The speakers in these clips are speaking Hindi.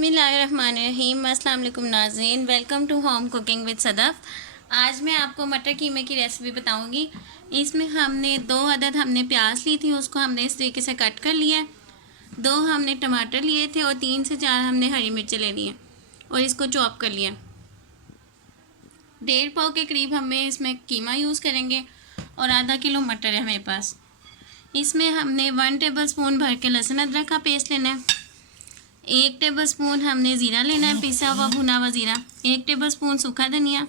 बिस्मिल्लाहिर्रहमानिर्रहीम। अस्सलाम वालेकुम नाज़रीन, welcome to home cooking with Sadaf. आज मैं आपको मटर कीमे की रेसिपी बताऊंगी। इसमें हमने 2 अदद प्याज ली थी, उसको हमने इस तरीके से कट कर लिया। 2 हमने टमाटर लिए थे और 3 से 4 हमने हरी मिर्चें ले ली हैं और इसको चॉप कर लिया। 1.5 पाव के करीब हमें इसमें कीमा यूज़ करेंगे और आधा किलो मटर है हमारे पास। इसमें हमने 1 टेबल स्पून भर के लहसुन अदरक का पेस्ट लेना है। 1 टेबल स्पून हमने ज़ीरा लेना है, पिसा हुआ भुना हुआ ज़ीरा। 1 टेबल स्पून सूखा धनिया,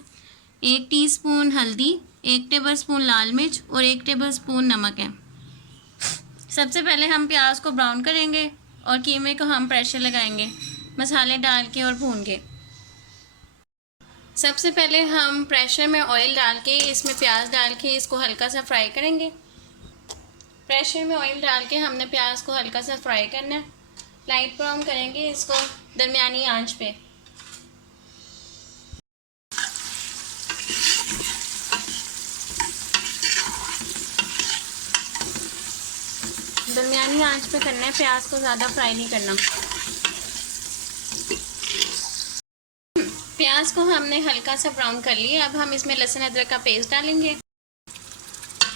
1 टीस्पून हल्दी, 1 टेबल स्पून लाल मिर्च और 1 टेबल स्पून नमक है। सबसे पहले हम प्याज को ब्राउन करेंगे और कीमे को हम प्रेशर लगाएंगे मसाले डाल के और भून के। सबसे पहले हम प्रेशर में ऑयल डाल के इसमें प्याज डाल के इसको हल्का सा फ्राई करेंगे। प्रेशर में ऑयल डाल के हमने प्याज को हल्का सा फ्राई करना है, लाइट ब्राउन करेंगे इसको दरमियानी आंच पे। दरमियानी आंच पे करना है, प्याज को ज़्यादा फ्राई नहीं करना। प्याज को हमने हल्का सा ब्राउन कर लिया। अब हम इसमें लहसुन अदरक का पेस्ट डालेंगे।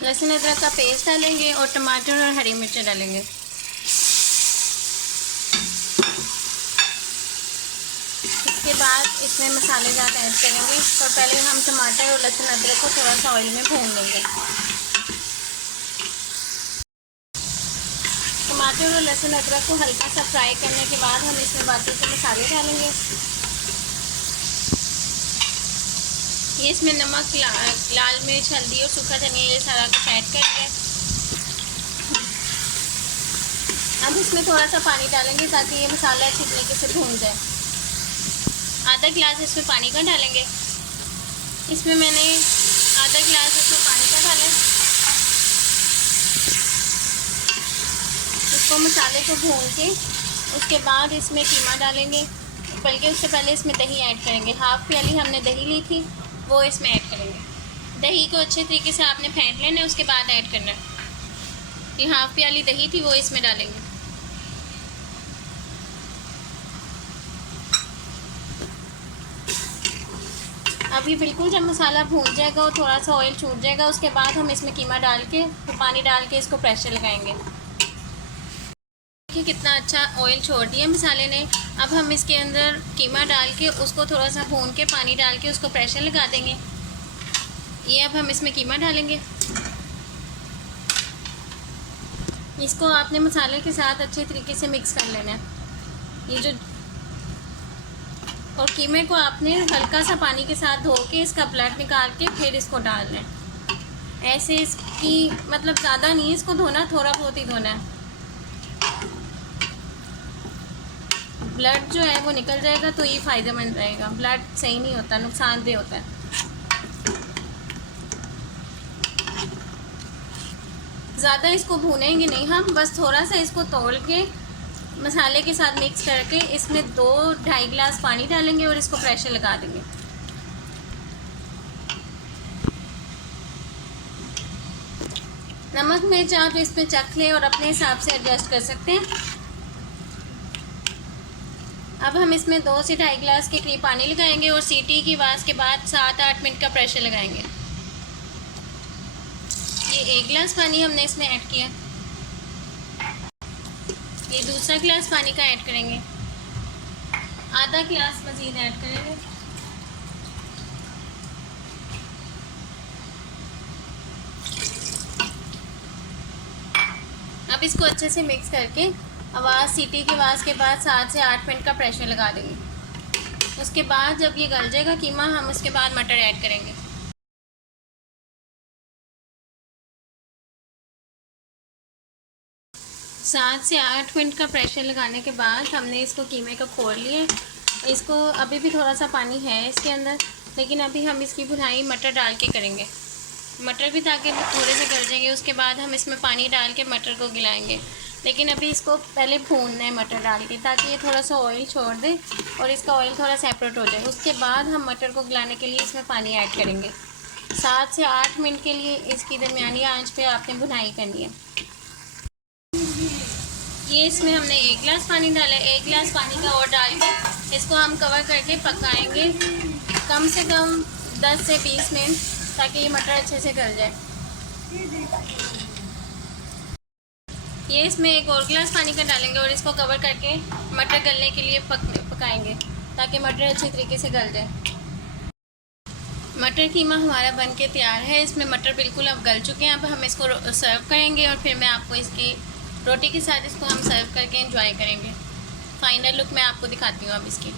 लहसुन अदरक का पेस्ट डालेंगे और टमाटर और हरी मिर्चें डालेंगे। इसके बाद इसमें मसाले ज़्यादा ऐड करेंगे और पहले हम टमाटर और लहसुन अदरक को थोड़ा सा ऑयल में भून लेंगे। टमाटर और लहसुन अदरक को हल्का सा फ्राई करने के बाद हम इसमें बाकी के मसाले डालेंगे। ये इसमें नमक, लाल मिर्च, हल्दी और सूखा धनिया ये सारा कुछ ऐड करेंगे। अब इसमें थोड़ा सा पानी डालेंगे ताकि ये मसाला अच्छी तरीके से भून जाए। आधा गिलास इसमें पानी का डालेंगे। इसमें मैंने आधा गिलास इसमें पानी का डाला। इसको मसाले को भून के उसके बाद इसमें कीमा डालेंगे, बल्कि उससे पहले इसमें दही ऐड करेंगे। हाफ़ प्याली हमने दही ली थी, वो इसमें ऐड करेंगे। दही को अच्छे तरीके से आपने फेंट लेना है, उसके बाद ऐड करना है। ये हाफ़ प्याली दही थी, वो इसमें डालेंगे। अब ये बिल्कुल जब मसाला भून जाएगा और थोड़ा सा ऑयल छूट जाएगा, उसके बाद हम इसमें कीमा डाल के पानी डाल के इसको प्रेशर लगाएंगे। देखिए कितना अच्छा ऑयल छोड़ दिया मसाले ने। अब हम इसके अंदर कीमा डाल के उसको थोड़ा सा भून के पानी डाल के उसको प्रेशर लगा देंगे। ये अब हम इसमें कीमा डालेंगे। इसको आपने मसाले के साथ अच्छे तरीके से मिक्स कर लेना है। ये जो और कीमे को आपने हल्का सा पानी के साथ धो के इसका ब्लड निकाल के फिर इसको डालना है। ऐसे इसकी मतलब ज़्यादा नहीं इसको धोना, थोड़ा बहुत ही धोना है। ब्लड जो है वो निकल जाएगा तो ये फ़ायदेमंद रहेगा। ब्लड सही नहीं होता, नुकसानदेह होता है। ज़्यादा इसको भूनेंगे नहीं हम, बस थोड़ा सा इसको तोड़ के मसाले के साथ मिक्स करके इसमें 2-2.5 गिलास पानी डालेंगे और इसको प्रेशर लगा देंगे। नमक मिर्च आप इसमें चख लें और अपने हिसाब से एडजस्ट कर सकते हैं। अब हम इसमें 2 से 2.5 गिलास के करीब पानी लगाएंगे और सीटी की आवाज़ के बाद 7-8 मिनट का प्रेशर लगाएंगे। ये 1 गिलास पानी हमने इसमें ऐड किया। ये दूसरा गिलास पानी का ऐड करेंगे। आधा गिलास मज़ीद ऐड करेंगे। अब इसको अच्छे से मिक्स करके सीटी की आवाज़ के बाद 7 से 8 मिनट का प्रेशर लगा देंगे। उसके बाद जब ये गल जाएगा कीमा, हम उसके बाद मटर ऐड करेंगे। 7 से 8 मिनट का प्रेशर लगाने के बाद हमने इसको कीमे को खोल लिया। इसको अभी भी थोड़ा सा पानी है इसके अंदर, लेकिन अभी हम इसकी भुनाई मटर डाल के करेंगे। मटर भी ताकि थोड़े से गल जाएंगे, उसके बाद हम इसमें पानी डाल के मटर को गिलाएंगे। लेकिन अभी इसको पहले भूनना है मटर डाल के, ताकि ये थोड़ा सा ऑयल छोड़ दे और इसका ऑयल थोड़ा सेपरेट हो जाए। उसके बाद हम मटर को गिलाने के लिए इसमें पानी ऐड करेंगे। 7 से 8 मिनट के लिए इसकी दरमियानी आंच पे आपने भुनाई करनी है। ये इसमें हमने 1 गिलास पानी डाला है। 1 गिलास पानी का और डाल के इसको हम कवर करके पकाएंगे कम से कम 10 से 20 मिनट, ताकि ये मटर अच्छे से गल जाए। ये इसमें 1 और गिलास पानी का डालेंगे और इसको कवर करके मटर गलने के लिए पकाएंगे, ताकि मटर अच्छे तरीके से गल जाए। मटर कीमा हमारा बनके तैयार है। इसमें मटर बिल्कुल अब गल चुके हैं। अब हम इसको सर्व करेंगे और फिर मैं आपको इसकी रोटी के साथ इसको हम सर्व करके एंजॉय करेंगे। फाइनल लुक मैं आपको दिखाती हूँ अब इसकी।